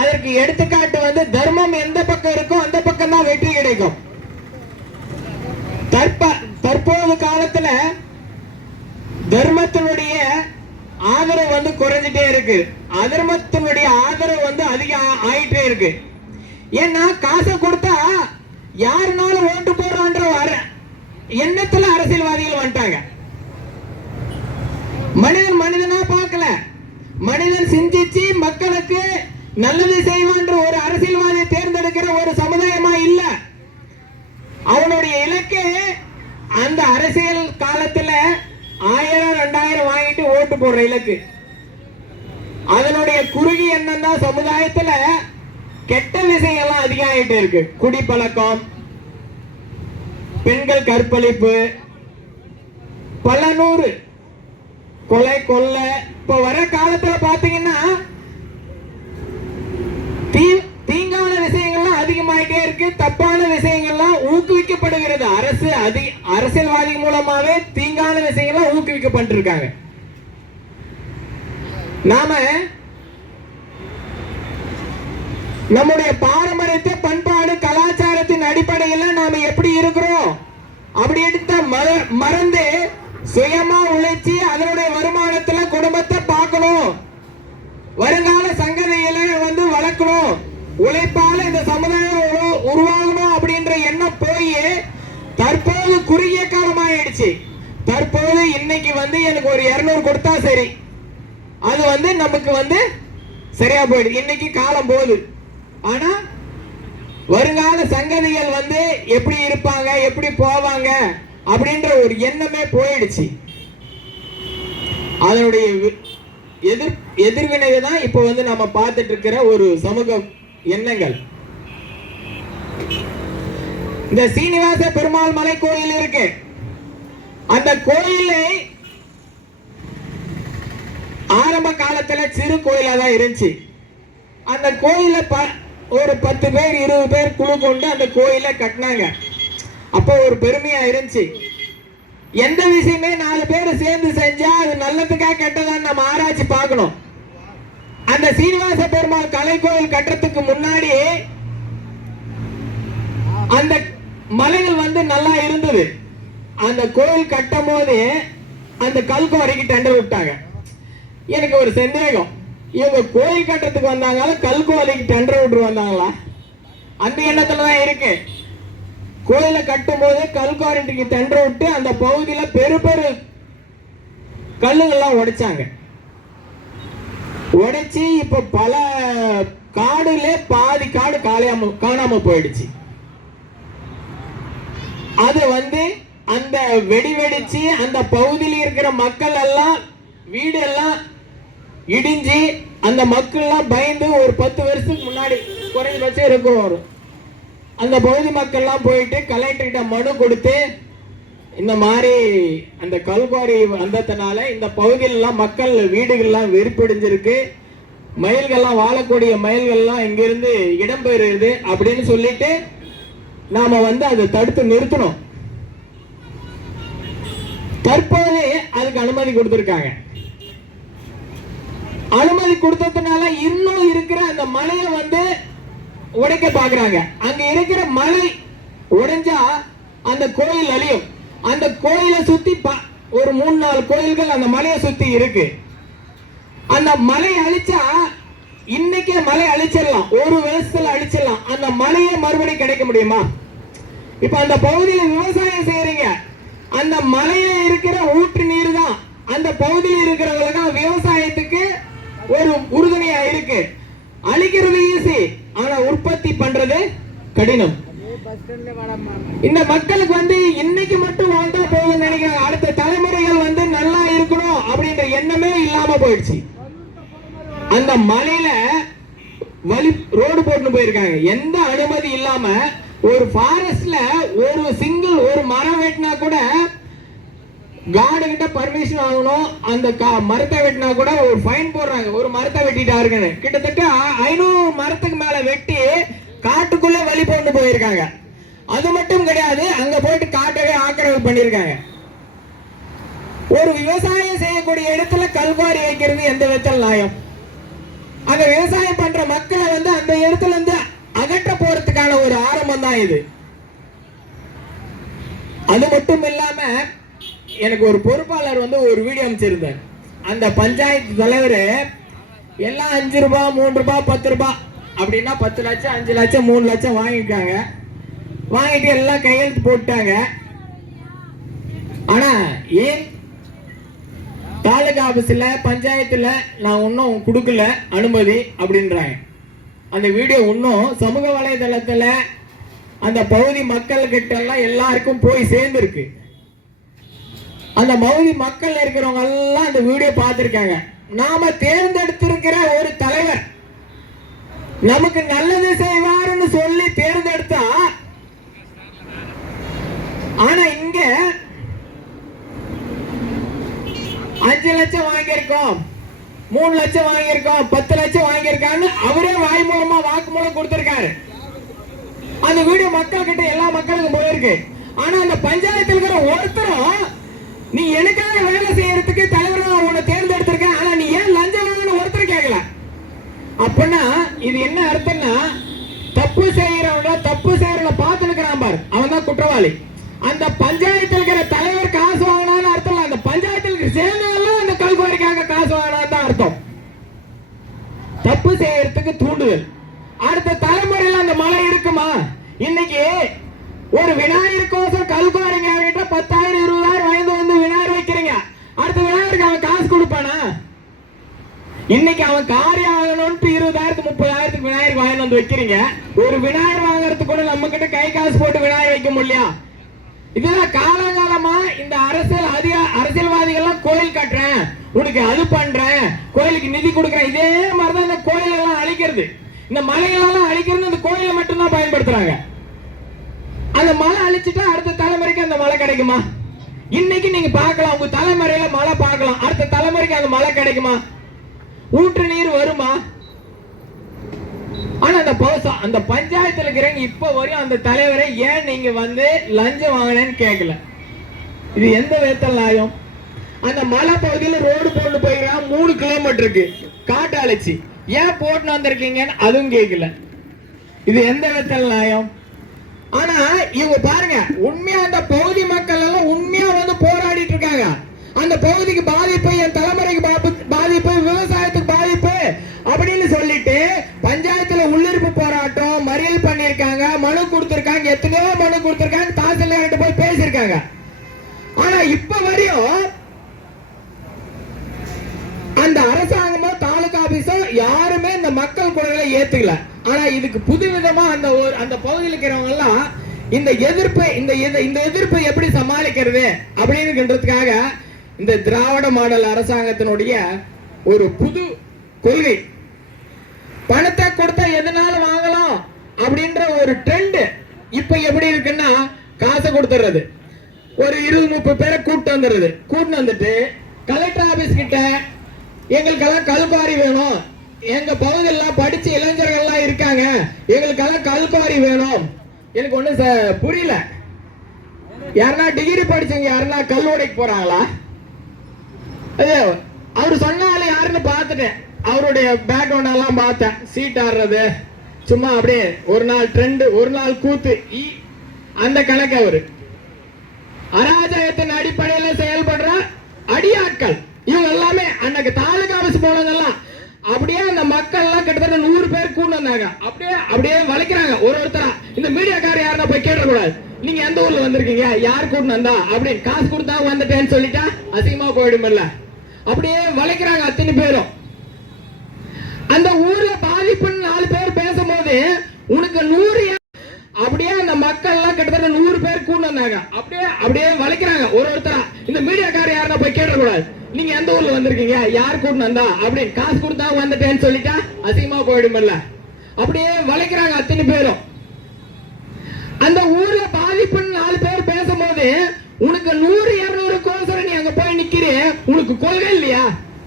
அதற்கு எடுத்துக்காட்டு வந்து தர்மம் எந்த பக்கம் இருக்கோ அந்த பக்கம் தான் வெற்றி கிடைக்கும். தற்போது காலத்துல தர்மத்தினுடைய ஆதரவு வந்து குறைஞ்சிட்டே இருக்கு, அதர்மத்தினுடைய ஆதரவு வந்து அதிகம் ஆயிட்டே இருக்கு. ஏன்னா காசை கொடுத்தா யாருனாலும் ஓட்டு போடுறான்ற எண்ணத்துல அரசியல்வாதிகள் வந்துட்டாங்க. மனிதன் மனிதனா பார்க்கல, மனிதன் சிந்திச்சு மக்களுக்கு நல்லது செய்வான்ற ஒரு அரசியல்வாதியை தேர்ந்தெடுக்கிற ஒரு சமுதாயமா இல்ல. அவனுடைய இலக்கு அந்த அரசியல் காலத்துல 1000 2000 வாங்கிட்டு ஓட்டு போடுற இலக்கு. அதனுடைய குறுகி எண்ணம் தான் சமுதாயத்துல கெட்ட விஷயங்கள்லாம் அதிகம் ஆயிட்டு இருக்கு. குடிப்பழக்கம், பெண்கள் கற்பழிப்பு, பல நூறு கொலை கொள்ளை. இப்ப வர காலத்துல பாத்தீங்கன்னா தீங்கான விஷயங்கள்லாம் அதிகமாயிட்டே இருக்கு, தப்பான விஷயங்கள்லாம் ஊக்குவிக்கப்படுகிறது. அரசியல்வாதி மூலமாவே தீங்கான விஷயங்கள்லாம் ஊக்குவிக்கப்பட்டிருக்காங்க. நாம நம்முடைய பாரம்பரியத்தை, பண்பாடு, கலாச்சாரத்தின் அடிப்படையில் நாம எப்படி இருக்கிறோம் அப்படி எடுத்த மறந்து சுயமா உழைச்சி அதனுடைய வருமானத்துல குடும்பத்தை பார்க்கணும், வருங்கால சங்கதிகளை வந்து வளர்க்கணும், உழைப்பால இந்த சமுதாயம் உருவாகணும் அப்படின்ற எண்ணம் போய் தற்போது குறுகிய காலம் ஆயிடுச்சு. தற்போது இன்னைக்கு வந்து எனக்கு ஒரு 200 கொடுத்தா சரி, அது வந்து நமக்கு வந்து சரியா போயிடுது. இன்னைக்கு காலம் போகுது. ஆனா வருங்கால சங்கதிகள் வந்து எப்படி இருப்பாங்க, எப்படி போவாங்க அப்படின்ற ஒரு எண்ணமே போயிடுச்சு. அதனுடைய எதிர்வினையை தான் இப்ப வந்து நம்ம பார்த்துட்டு இருக்கிற ஒரு சமூக எண்ணங்கள். இந்த சீனிவாச பெருமாள் மலை கோயில் இருக்கு. அந்த கோயிலை ஆரம்ப காலத்துல சிறு கோயிலா தான் இருந்துச்சு. அந்த கோயில ஒரு 10 பேர் 20 பேர் குழு கொண்டு அந்த கோயிலை கட்டினாங்க. அப்போ ஒரு பெருமையா இருந்துச்சு. எந்த விஷயமே 4 பேர் சேர்ந்து செஞ்சா அது நல்லதுக்காக கெட்டதான்னு நம்ம ஆராய்ச்சி பார்க்கணும். அந்த சீனிவாச பெருமாள் கலை கோயில் கட்டுறதுக்கு முன்னாடி அந்த மலைகள் வந்து நல்லா இருந்தது. அந்த கோயில் கட்டும் போது அந்த கல்குவாரிக்கு டெண்டர் விட்டாங்க. எனக்கு ஒரு சந்தேகம், இவங்க கோயில் கட்டுறதுக்கு வந்தாங்களா கல்குவாரிக்கு டெண்டர் விட்டு வந்தாங்களா? அந்த எண்ணத்துலதான் இருக்கு. கோயிலை கட்டும் போது கல்குவாரிக்கு டெண்டர் விட்டு அந்த பகுதியில பெரு பெரு கல்லுங்கள்லாம் உடைச்சாங்க. உடைச்சி இப்ப பல காடுல பாதி காடு காணாம போயிடுச்சு. அது வந்து அந்த வெடி வெடிச்சு அந்த பகுதியில் இருக்கிற மக்கள் எல்லாம் வீடு எல்லாம் இடிஞ்சு அந்த மக்கள் எல்லாம் பயந்து ஒரு 10 வருஷத்துக்கு முன்னாடி குறைஞ்சபட்சம் இருக்கும் வரும். அந்த பகுதி மக்கள் எல்லாம் போயிட்டு கலெக்டர் கிட்ட மனு கொடுத்து இந்த மாதிரி அந்த கல்குவாரி வந்ததுனால இந்த பகுதியிலாம் மக்கள் வீடுகள்லாம் வெறுப்படைஞ்சிருக்கு, மயில்கள்லாம் வாழக்கூடிய மயில்கள்லாம் இங்கிருந்து இடம்பெறுது அப்படின்னு சொல்லிட்டு நாம வந்து அதை தடுத்து நிறுத்தணும். தற்போது அதுக்கு அனுமதி கொடுத்திருக்காங்க. அனுமதி கொடுத்ததுனால இன்னும் இருக்கிற அந்த மலையை வந்து உடைக்க பாக்குறாங்க. அங்க இருக்கிற மலை உடைஞ்சா அந்த கோயில் அழியும். அந்த கோயிலை சுத்தி ஒரு 3-4 கோயில்கள் அந்த மலையை சுத்தி இருக்கு. அந்த மலை அழிச்சா இன்னைக்கே மலை அழிச்சிடலாம், ஒரு வருஷத்துல அழிச்சிடலாம். அந்த மலையே மறுபடியும் கிடைக்க முடியுமா? இப்ப அந்த பகுதியில் விவசாயம் செய்யறீங்க, அந்த மலையில இருக்கிற ஊற்று நீர் தான் அந்த பகுதியில் இருக்கிறவங்களுக்கு விவசாயத்துக்கு ஒரு உறுதுணையா இருக்கு. அழிக்கிறது ஈஸி, ஆனா உற்பத்தி பண்றது கடினம். இந்த மக்களுக்கு வந்து இன்னைக்கு மட்டும் வாழ்ந்தா போதும் நினைக்கிறாங்க. அடுத்த தலைமுறைகள் வந்து நல்லா இருக்கணும் அப்படின்ற எண்ணமே இல்லாம போயிடுச்சு. அந்த மலையில வழி ரோடு போட்டு போயிருக்காங்க, எந்த அனுமதி இல்லாம. ஒரு ஃபாரஸ்ட்ல ஒரு மரம் வெட்டினா கூட கார்டு கிட்ட பர்மிஷன் வாங்கணும். அந்த மரத்தை வெட்டினா கூட ஒரு ஃபைன் போடுறாங்க, ஒரு மரத்தை வெட்டிட்டாருன்னு. கிட்டத்தட்ட 500 மரத்துக்கு மேல வெட்டி காட்டுக்குள்ள வழி போட்டு போயிருக்காங்க. அது மட்டும் கிடையாது, அங்க போயிட்டு காட்டவே ஆக்கிரமிப்பு பண்ணிருக்காங்க. ஒரு விவசாயம் செய்யக்கூடிய இடத்துல கல்குவாரி வைக்கிறது எந்த விதத்தில் நியாயம்? அங்க விவசாயம் மக்களை வந்து அந்த இடத்துல இருந்து அகற்ற போறதுக்கான ஒரு ஆரம்பம் தான் இது. அது மட்டும் இல்லாம எனக்கு ஒரு பொறுப்பாளர் வந்து ஒரு வீடியோ அமைச்சிருந்தார். அந்த பஞ்சாயத்து தலைவர் எல்லாம் 5 ரூபாய் 3 ரூபாய் 10 ரூபாய் அப்படின்னா 10 லட்சம் 5 லட்சம் 3 லட்சம் வாங்கிட்டாங்க. வாங்கிட்டு எல்லாம் கையெழுத்து போட்டாங்க. ஆனா ஏன் தாலுகா ஆபீஸ்ல பஞ்சாயத்துல நான் இன்னும் கொடுக்கல அனுமதி அப்படின்றாங்க. அந்த வீடியோ இன்னும் சமூக வலைதளத்துல அந்த பகுதி மக்கள் கிட்ட எல்லாம் எல்லாருக்கும் போய் சேர்ந்துருக்கு. அந்த பகுதி மக்கள் இருக்கிறவங்க எல்லாம் அந்த வீடியோ பார்த்திருக்காங்க. நாம தேர்ந்தெடுத்திருக்கிற ஒரு தலைவர் நமக்கு நல்லது செய்வார்னு சொல்லி தேர்ந்தெடுத்தா, ஆனா இங்க 5 லட்சம் வாங்கியிருக்கோம் 3 லட்சம் வாங்கியிருக்கோம் 10 லட்சம் வாங்கியிருக்கான்னு அவரே வாய் மூலமா வாக்குமூலம் கொடுத்திருக்காரு. அந்த வீடியோ மக்கள் கிட்ட எல்லா மக்களுக்கும் போயிருக்கு. ஆனா அந்த பஞ்சாயத்தில் இருக்கிற ஒருத்தரும் நீ எனக்காக வேலை செய்யறதுக்கு தலைவராக உன்னை தேர்ந்தெடுத்திருக்க, ஆனா நீ ஏன் லஞ்சம் வாங்கன்னு ஒருத்தர் கேட்கல. அப்படின்னா இது என்ன அர்த்தம்னா, தப்பு செய்யறவங்க தப்பு செய்யறவங்க பார்த்து நிற்கிறான் பாரு, அவன் தான் குற்றவாளி. அந்த பஞ்சாயத்தில் இருக்கிற தலைவர் காசு வாங்கினான்னு அர்த்தம். அந்த பஞ்சாயத்தில் சேர்ந்ததெல்லாம் அந்த கல்குவாரிக்காக காசு வாங்கினான்னு தான் அர்த்தம். தப்பு செய்யறதுக்கு தூண்டுதல். அடுத்த தலைமுறையில் அந்த மழை இருக்குமா? இன்னைக்கு ஒரு விநாயகர் கோசம் கல்குவாரிங்க கிட்ட 10,000 20,000 வாங்கி வந்து விநாயகர் வைக்கிறீங்க. அடுத்த விநாயகருக்கு அவன் காசு கொடுப்பானா? இன்னைக்கு அவன் காரியம் ஆகணும்னு 20,000 30,000 விநாயகர் வாங்கி வந்து வைக்கிறீங்க. ஒரு விநாயகர் வாங்குறதுக்கு கூட நம்ம கிட்ட கை காசு போட்டு விநாயகர் வைக்க முடியல. இதுதான் காலகாலமா இந்த அரசியல்வாதிகள் கோயில் கட்டுறேன், உனக்கு அது பண்றேன், கோயிலுக்கு நிதி கொடுக்குறேன், இதே மாதிரிதான் இந்த கோயிலெல்லாம் அழிக்கிறது. இந்த மலைகளெல்லாம் அழிக்கிறது இந்த கோயிலை மட்டும்தான் பயன்படுத்துறாங்க. அந்த மலை அழிச்சுட்டா அடுத்த தலைமுறைக்கு அந்த மலை கிடைக்குமா? இன்னைக்கு நீங்க பார்க்கலாம், உங்க தலைமுறையில மழை பார்க்கலாம், அடுத்த தலைமுறைக்கு அந்த மழை கிடைக்குமா? ஊற்று நீர் வருமா? ஆனா அந்த பஞ்சாயத்துல இருக்கிறவங்க இப்ப வரையும் அந்த தலைவரை ஏன் நீங்க வந்து லஞ்சம் வாங்கினேன்னு கேட்கல. இது எந்த விதத்தில் நியாயம்? அந்த மலை பகுதியில் ரோடு போட்டு போயிருக்கான் 3 கிலோமீட்டருக்கு காட்டு அழைச்சி, ஏன் போட்டு வந்திருக்கீங்கன்னு அதுவும் கேட்கல. இது எந்த விதத்தில் நியாயம்? ஆனா இவங்க பாருங்க, உண்மையா அந்த பகுதி மக்கள் எல்லாம் உண்மையா வந்து போராடிட்டு இருக்காங்க. அந்த பகுதிக்கு பாதிப்பு, என் தலைமுறைக்கு பாதிப்பு, விவசாயத்துக்கு பாதிப்பு அப்படின்னு சொல்லிட்டு பஞ்சாயத்துல உள்ளிருப்பு போராட்டம் மறியல் பண்ணிருக்காங்க, மனு கொடுத்திருக்காங்க, எத்தனையோ மனு கொடுத்திருக்காங்க, தாசில்தார்கிட்ட போய் பேசியிருக்காங்க. ஆனா இப்ப வரையும் அந்த அரசாங்கமோ தாலுகா ஆபீஸோ யாருமே இந்த மக்கள் குரலை ஏத்துக்கல. ஆனா இதுக்கு புதுவிதமா அந்த பகுதியில் இருக்கிறவங்க எல்லாம் இந்த எதிர்ப்பை எப்படி சமாளிக்கிறது அப்படின்றதுக்காக இந்த திராவிட மாடல் அரசாங்கத்தினுடைய ஒரு புது கொள்கை, பணத்தை கொடுத்தா எதனாலும் வாங்கலாம் அப்படின்ற ஒரு ட்ரெண்ட் இப்ப எப்படி இருக்குன்னா, காசை கொடுத்துறது, ஒரு 20-30 பேரை கூட்டு வந்துட்டு கலெக்டர் ஆபீஸ் கிட்ட எங்களுக்கெல்லாம் கல்குவாரி வேணும், எங்க பகுதியில் படிச்ச இளைஞர்கள்லாம் இருக்காங்க, எங்களுக்கெல்லாம் கல்குவாரி வேணும். எனக்கு ஒண்ணு புரியல, யாருன்னா டிகிரி படிச்சவங்க யாருன்னா கல் உடைக்கு போறாங்களா? அவரு சொன்னாலும் யாருன்னு பார்த்துட்டேன், அவருடைய பேக்ரவுண்ட் எல்லாம் பார்த்தேன். சீட் ஆடுறது சும்மா அப்படியே ஒரு நாள் ட்ரெண்ட், ஒரு நாள் கூத்து, அந்த கணக்கு. அவரு அராஜகத்தின் அடிப்படையில் செயல்படுற அடியாட்கள் இவங்க எல்லாமே அன்னைக்கு தாலுகா ஆபீஸ் போனதெல்லாம் அப்படியே அந்த மக்கள் எல்லாம் கிட்டத்தட்ட 100 பேர் கூட வந்தாங்க. அப்படியே வளைக்கிறாங்க ஒருத்தரா. இந்த மீடியாக்காரர் யாருன்னா போய் கேட்டக்கூடாது, நீங்க எந்த ஊர்ல வந்திருக்கீங்க, யார் கூட வந்தா அப்படின்னு, காசு கொடுத்தா வந்துட்டேன்னு சொல்லிட்டா அசிங்கமா போயிடுமில்ல. அப்படியே வளைக்கிறாங்க அத்தனை பேரும். அந்த ஊர்ல பாதிப்புன்னு 4 பேர் பேசும்போது உனக்கு 100 அப்படியே அந்த மக்கள் எல்லாம் கிட்டத்தட்ட 100 பேர் கூட வந்தாங்க. அப்படியே வளைக்கிறாங்க ஒருத்தரா. இந்த மீடியாக்காரர் யாருன்னா போய் கேட்டக்கூடாது, நீங்க எந்த ஊர்ல வந்திருக்கீங்க, யார் கூட வந்தா அப்படின்னு, காசு கொடுத்தா வந்துட்டேன்னு சொல்லிட்டா அசிங்கமா போயிடுமில்ல. அப்படியே வளைக்கிறாங்க அத்தனை பேரும். அந்த ஊர்ல பாதிப்புன்னு 4 பேர் பேசும்போது உனக்கு 100-200 கோசரம் நீ அங்க போய் நிக்கிறே, உனக்கு கொள்கை இல்லையா,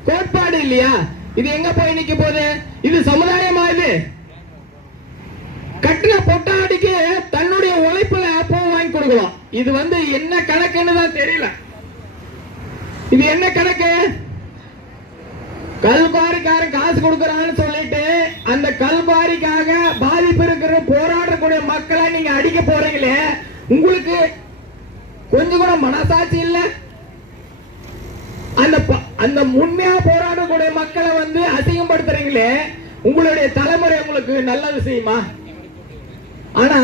கோட்பாடு இல்லையா? இது எங்க போய் நிக்க போகுது? இது சமுதாயமா? இது கட்டின பொட்டாடிக்கு தன்னுடைய உழைப்புல அப்போ வாங்கி கொடுக்கலாம். இது என்ன கணக்குன்னு தான் தெரியல. இது என்ன கணக்கு? கல்குவாரிக்காரன் காசு கொடுக்கறான்னு சொல்லிட்டு அந்த அந்த கல்வாரிக்காக பாதிப்பு இருக்கிற போராடக்கூடிய மக்களை நீங்க அடிக்க போறீங்களே, உங்களுக்கு கொஞ்சம் கூட மனசாட்சி இல்ல? அந்த உண்மையா போராடக்கூடிய மக்களை வந்து அசிங்கப்படுத்துறீங்களே, உங்களுடைய தலைமுறை உங்களுக்கு நல்லது செய்யுமா? ஆனா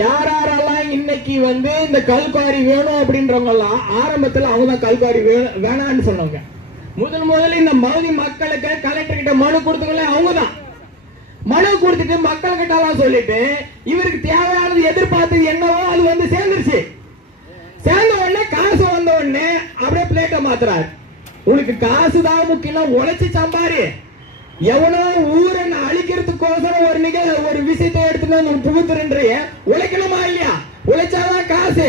யாரெல்லாம் இன்னைக்கு வந்து இந்த கல்குவாரி வேணும் அப்படின்றவங்க எல்லாம் ஆரம்பத்துல அவங்க தான் கல்குவாரி வேணான்னு சொன்னவங்க. முதல்ல இந்த மகுதி மக்களுக்கு கலெக்டர் கிட்ட மனு கொடுத்தவங்களே அவங்க தான். மனு கொடுத்துட்டு மக்கள் கிட்ட எல்லாம் சொல்லிட்டு இவருக்கு தேவையானது எதிர்பார்த்தது என்னவோ அது வந்து சேர்ந்துருச்சு. சேர்ந்த உடனே காசு வந்த உடனே அப்படியே பிளேட்டை மாத்துறாரு. உனக்கு காசு தான் முக்கியம், உழைச்சி சம்பாரி. எவனோ ஊரை அழிக்கிறதுக்கோசரம் ஒரு விஷயத்தை எடுத்துட்டு புகுத்துறேன்றைய உழைக்கணுமா இல்லையா? உழைச்சாதான் காசு.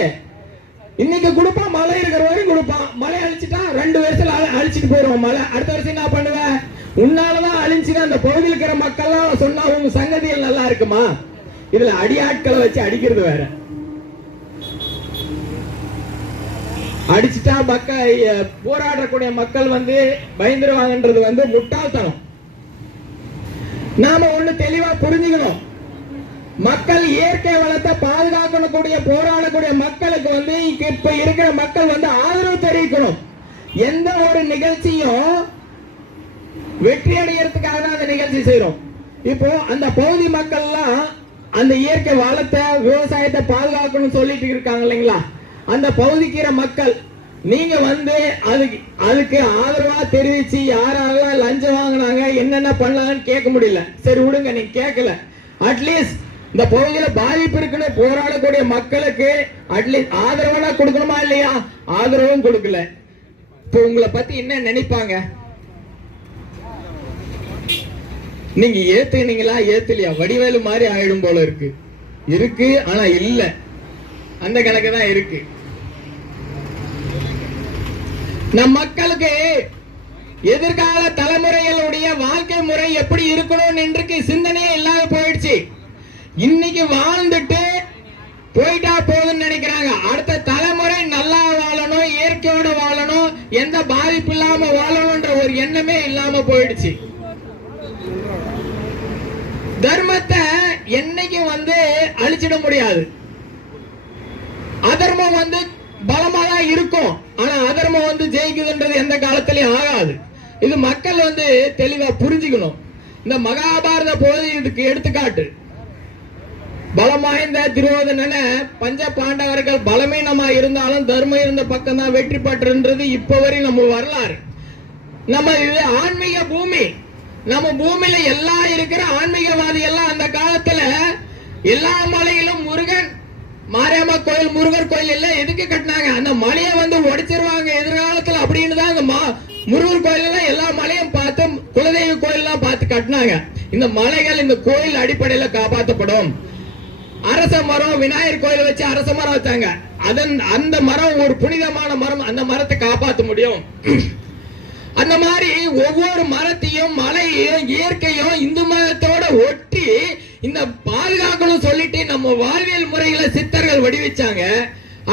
இன்னைக்கு கொடுப்பான், மழை இருக்கிற வரையும் கொடுப்பான். மழை அழிச்சுட்டா 2 வருஷத்துல அழிச்சிட்டு போயிடுவோம். மழை அடுத்த வருஷம் என்ன பண்ணுவேன்? உன்னாலதான் அழிச்சுன்னு அந்த பகுதியில் இருக்கிற மக்கள் சொன்னா உங்க சங்கதிகள் நல்லா இருக்குமா? இதுல அடியாட்களை வச்சு அடிக்கிறது வேற. அடிச்சுட்டா போராடக்கூடிய மக்கள் வந்து பயந்துருவாங்கன்றது வந்து முட்டாள்தனம். நாம ஒண்ணு தெளிவா புரிஞ்சுக்கணும். மக்கள் இயற்கை வளத்தை பாதுகாக்கக்கூடிய போராடக்கூடிய மக்களுக்கு வந்து இப்ப இருக்கிற மக்கள் வந்து ஆதரவு தெரிவிக்கணும். எந்த ஒரு நிகழ்ச்சியும் வெற்றி அடைகிறதுக்காக தான் அந்த நிகழ்ச்சி செய்யறோம். இப்போ அந்த பகுதி மக்கள் எல்லாம் அந்த இயற்கை வளத்தை விவசாயத்தை பாதுகாக்கணும்னு சொல்லிட்டு இருக்காங்க இல்லைங்களா? அந்த பகுதிக்கிற மக்கள் நீங்க வந்து அதுக்கு ஆதரவா தெரிவிச்சு யாரெல்லாம் லஞ்சம் வாங்கினாங்க என்னென்ன பண்ணலாம்னு கேட்க முடியல. சரி விடுங்க, நீங்க கேட்கல. அட்லீஸ்ட் இந்த பகுதியில பாதிப்பு இருக்குன்னு போராடக்கூடிய மக்களுக்கு அட்லீஸ்ட் ஆதரவா கொடுக்கணுமா இல்லையா? ஆதரவும் கொடுக்கல. இப்போ உங்களை பத்தி என்ன நினைப்பாங்க? நீங்க ஏத்துனீங்களா ஏத்துலையா? வடிவேலு மாதிரி ஆயிடும் போல இருக்கு. ஆனா இல்ல, அந்த கணக்கு தான் இருக்கு. நம் மக்களுக்கு எதிர்கால தலைமுறைகளுடைய வாழ்க்கை முறை எப்படி இருக்கணும் என்று சிந்தனையே இல்லாத போயிடுச்சு. இன்னைக்கு வாழ்ந்துட்டு போயிட்டா போதுன்னு நினைக்கிறாங்க. அடுத்த தலைமுறை நல்லா வாழணும், இயற்கையோட வாழணும், எந்த பாதிப்பு இல்லாம வாழணும்ன்ற ஒரு எண்ணமே இல்லாம போயிடுச்சு. தர்மத்தை என்னைக்கு வந்து அழிச்சிட முடியாது. அதர்மம் வந்து பலமா தான் இருக்கும். ஆனா அதர்மம் வந்து ஜெயிக்குதுன்றது எந்த காலத்திலயும் ஆகாது. இது மக்கள் வந்து தெளிவா புரிஞ்சுக்கணும். இந்த மகாபாரத போது இதுக்கு எடுத்துக்காட்டு. பலம் வாய்ந்த துரியோதனன பஞ்ச பாண்டவர்கள் பலமீனமா இருந்தாலும் தர்மம் இருந்த பக்கம் தான் வெற்றி பெற்றுன்றது இப்ப வரை நம்ம வரலாறு. நம்ம இது ஆன்மீக பூமி. நம்ம பூமியில எல்லாம் இருக்கிற ஆன்மீகவாதி எல்லாம் அந்த காலத்துல எல்லா மலையிலும் முருகன் மாரியம்மா கோயில் முருகர் கோயில் எல்லாம் எதுக்கு கட்டினாங்க? அந்த மலையை வந்து உடைச்சிருவாங்க எதிர்காலத்துல அப்படின்னு தான் அந்த முருகர் கோயில் எல்லாம் எல்லா மலையும் பார்த்து குலதெய்வ கோயில் எல்லாம் பார்த்து கட்டினாங்க. இந்த மலைகள் இந்த கோயில் அடிப்படையில காப்பாற்றப்படும். அரச மரம் விநாயகர் கோயில் வச்சு அரச மரம் வச்சாங்க. அந்த மரம் ஒரு புனிதமான மரம். அந்த மரத்தை காப்பாற்ற முடியும். அந்த மாதிரி ஒவ்வொரு மரத்தையும் மலையையும் இயற்கையும் இந்து மதத்தோட ஒட்டி இந்த பாதுகாக்கணும் சொல்லிட்டு நம்ம வாழ்வியல் முறைகளை சித்தர்கள் வடிவச்சாங்க.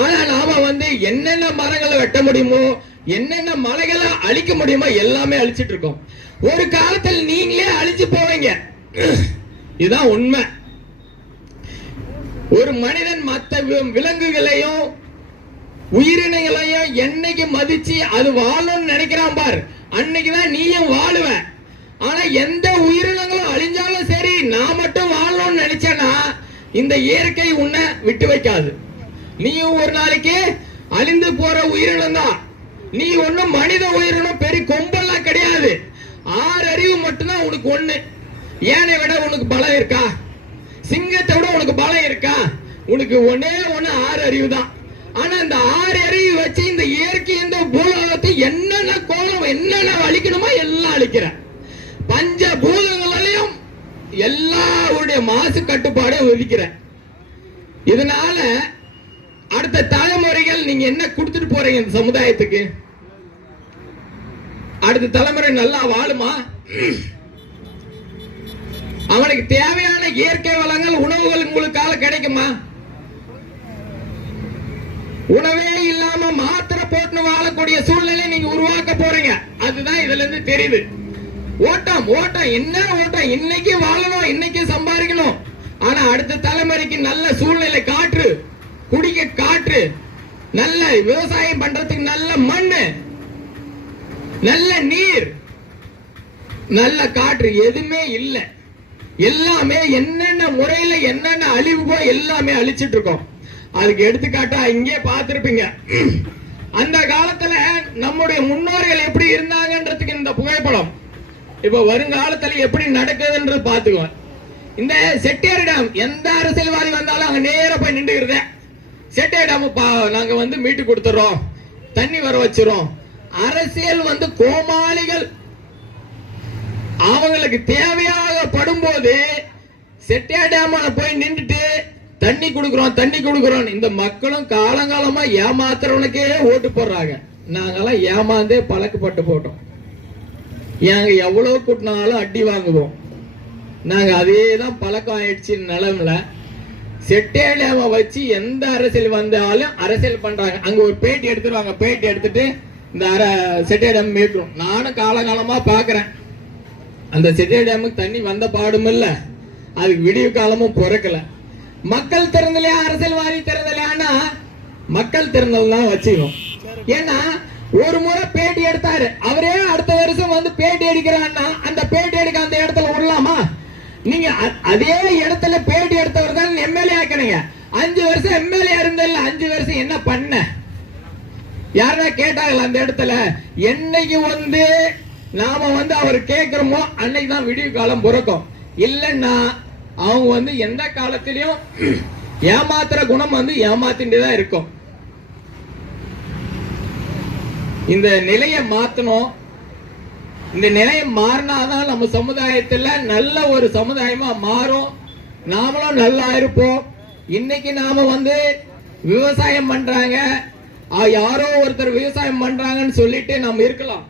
ஆனா நாம வந்து என்னென்ன மரங்களை வெட்ட முடியுமோ என்னென்ன மலைகளை அழிக்க முடியுமோ எல்லாமே அழிச்சிட்டு இருக்கோம். ஒரு காலத்தில் நீங்களே அழிச்சு போவீங்க. இதுதான் உண்மை. ஒரு மனிதன் மற்ற விலங்குகளையும் உயிரினங்களையும் என்னைக்கு மதிச்சு அது வாழணும்னு நினைக்கிறான் பார், அன்னைக்குதான் நீயும் வாழுவ. ஆனா எந்த உயிரினங்களும் அழிஞ்சாலும் சரி நான் மட்டும் வாழணும்னு நினைச்சேன்னா இந்த இயற்கை உன்னை விட்டு வைக்காது. நீயும் ஒரு நாளைக்கு அழிந்து போற உயிரினம் தான். நீ ஒன்னும் மனித உயிரினம் பெரிய கொம்பெல்லாம் கிடையாது. 6 அறிவு மட்டும்தான் உனக்கு ஒண்ணு. ஏனை விட உனக்கு பலம் இருக்கா? சிங்கத்தை விட உனக்கு பலம் இருக்கா? உனக்கு ஒன்னே ஒண்ணு 6 அறிவு தான். ஆனா இந்த 6 அறிவு வச்சு இந்த இயற்கை இந்த பூலோகத்தை என்னென்ன கோலம் என்னென்ன அழிக்கணுமோ எல்லாம் அழிக்கிற. பஞ்ச பூதங்களையும் எல்லாருடைய மாசு கட்டுப்பாடையும் ஒழிக்கிற. இதனால அடுத்த தலைமுறைகள் நீங்க என்ன கொடுத்துட்டு போறீங்க இந்த சமுதாயத்துக்கு? அடுத்த தலைமுறை நல்லா வாழுமா? அவனுக்கு தேவையான இயற்கை வளங்கள் உணவுகள் உங்களுக்காக கிடைக்குமா? உணவே இல்லாம மாத்திரை போட்டு வாழக்கூடிய சூழ்நிலை நீங்க உருவாக்க போறீங்க. அதுதான் இதுல இருந்து தெரியுது. ஓட்டம் ஓட்டம் என்ன ஓட்டம், இன்னைக்கு வாழணும், இன்னைக்கு சம்பாதிக்கணும். ஆனா அடுத்த தலைமுறைக்கு நல்ல சூழ்நிலை காற்று, குடிக்க காற்று, நல்ல விவசாயம் பண்றதுக்கு நல்ல மண்ணு, நல்ல நீர், நல்ல காற்று எதுவுமே இல்லை. எல்லாமே என்னென்ன முறையில என்னென்ன அழிவுகோ எல்லாமே அழிச்சிட்டு இருக்கோம். அதுக்கு எடுத்துக்காட்டா இங்கே பார்த்திருப்பீங்க, அந்த காலத்துல நம்முடைய முன்னோர்கள் எப்படி இருந்தாங்கன்றதுக்கு இந்த புகைப்படம். இப்ப வருங்காலத்துல எப்படி நடக்குதுன்றது பாத்துக்குவோம். இந்த செட்டியார் டேம் எந்த அரசியல்வாதி வந்தாலும் அங்க நேர போய் நின்றுக்கிறத, செட்டியார் டேம் நாங்க வந்து மீட்டு கொடுத்துறோம், தண்ணி வர வச்சிரும். அரசியல் கோமாளிகள் அவங்களுக்கு தேவையாக படும்போது செட்டியார் டேம் போய் நின்றுட்டு தண்ணி கொடுக்கிறோம் தண்ணி கொடுக்கிறோம். இந்த மக்களும் காலங்காலமா ஏமாத்துறவனுக்கே ஓட்டு போடுறாங்க. நாங்கெல்லாம் ஏமாந்தே பழக்கப்பட்டு போட்டோம். நாங்க எவ்வளவு கூட்டினாலும் அடி வாங்குவோம். நாங்க அதே தான் பழக்கம் ஆயிடுச்சு. நிலம்ல செட்டியார் டேமை வச்சு எந்த அரசியல் வந்தாலும் அரசியல் பண்றாங்க. அங்க ஒரு பேட்டி எடுத்துருவாங்க, பேட்டி எடுத்துட்டு இந்த செட்டியார் டேம் மீட்டும். நானும் காலகாலமா பாக்குறேன், அந்த செட்டியார் டேமுக்கு தண்ணி வந்த பாடும் இல்ல, அதுக்கு விடிய காலமும் பிறக்கல. மக்கள் திறந்தலையா அரசியல்வாதி திறந்தலையானா மக்கள் திறந்தல் தான் வச்சுக்கணும். ஏன்னா ஒரு முறை பேட்டி எடுத்தாரு, அவரே அடுத்த வருஷம் வந்து பேட்டி எடுக்கிறான்னா அந்த பேட்டி எடுக்க அந்த இடத்துல விடலாமா? நீங்க அதே இடத்துல பேட்டி எடுத்தவர் தான் எம்எல்ஏ ஆக்கணுங்க. 5 வருஷம் எம்எல்ஏ இருந்தல, 5 வருஷம் என்ன பண்ண? யாரா கேட்டாங்களா அந்த இடத்துல? என்னைக்கு வந்து நாம வந்து அவர் கேட்கிறோமோ அன்னைக்கு தான் விடிய காலம் பிறக்கும். இல்லைன்னா அவங்க எந்த காலத்திலையும் ஏமாத்துற குணம் ஏமாத்திட்டு தான் இருக்கும். இந்த நிலையை மாத்தணும். இந்த நிலையை மாறினாதான் நம்ம சமுதாயத்துல நல்ல ஒரு சமுதாயமா மாறும், நாமளும் நல்லா இருப்போம். இன்னைக்கு நாம விவசாயம் பண்றாங்க, யாரோ ஒருத்தர் விவசாயம் பண்றாங்கன்னு சொல்லிட்டு நம்ம இருக்கலாம்.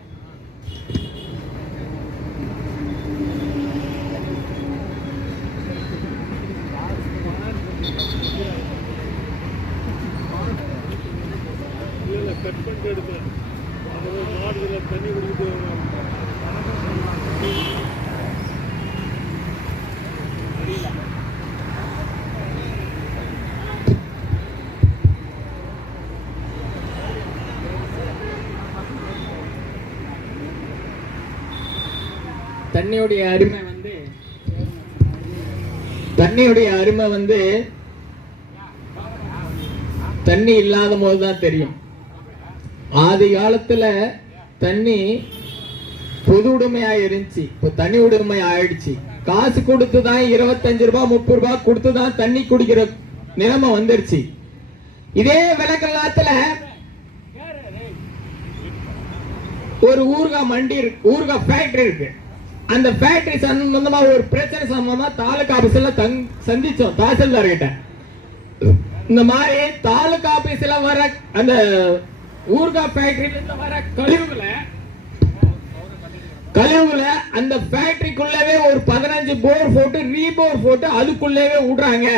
தண்ணியுடைய அருமை தண்ணி இல்லாத போதுதான் தெரியும். ஆதி காலத்துல தண்ணி பொது உடைமையா இருந்துச்சு, இப்ப தனி உடைமை ஆயிடுச்சு. காசு கொடுத்துதான் 25 ரூபாய் 30 ரூபாய் கொடுத்துதான் தண்ணி குடிக்கிற நிலைமை வந்துருச்சு. இதே விளக்கலாத்துல ஒரு ஊறுகாய் மண்டி இருக்கு, ஊறுகாய் ஃபேக்டரி இருக்கு. அந்த ஃபேக்டரி சம்பந்தமா ஒரு பிரச்சனை சம்பந்தமா தாலுகா ஆபீஸ்ல சந்திச்சோம் தாசில்தார் கிட்ட. இந்த மாதிரி தாலுகா ஆபீஸ்ல வர அந்த ஊறுகாய் ஃபேக்டரியில வர கழிவுல அந்த ஃபேக்டரிக்குள்ளவே ஒரு 15 போர் போட்டு ரீபோர் போட்டு அதுக்குள்ளவே விடுறாங்க.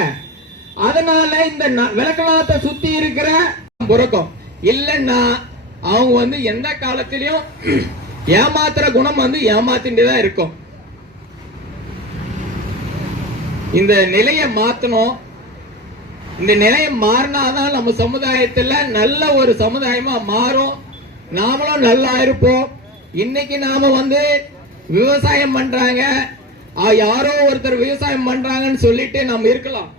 அதனால இந்த விளக்கலாத்தை சுத்தி இருக்கிற புறக்கம் இல்லைன்னா அவங்க எந்த காலத்திலையும் ஏமாத்துற குணம் ஏமாத்திட்டு தான் இருக்கும். இந்த நிலையை மாத்தணும். இந்த நிலையை மாறினாதான் நம்ம சமுதாயத்துல நல்ல ஒரு சமுதாயமா மாறும், நாமளும் நல்லா இருப்போம். இன்னைக்கு நாம விவசாயம் பண்றாங்க, யாரோ ஒருத்தர் விவசாயம் பண்றாங்கன்னு சொல்லிட்டு நம்ம இருக்கலாம்.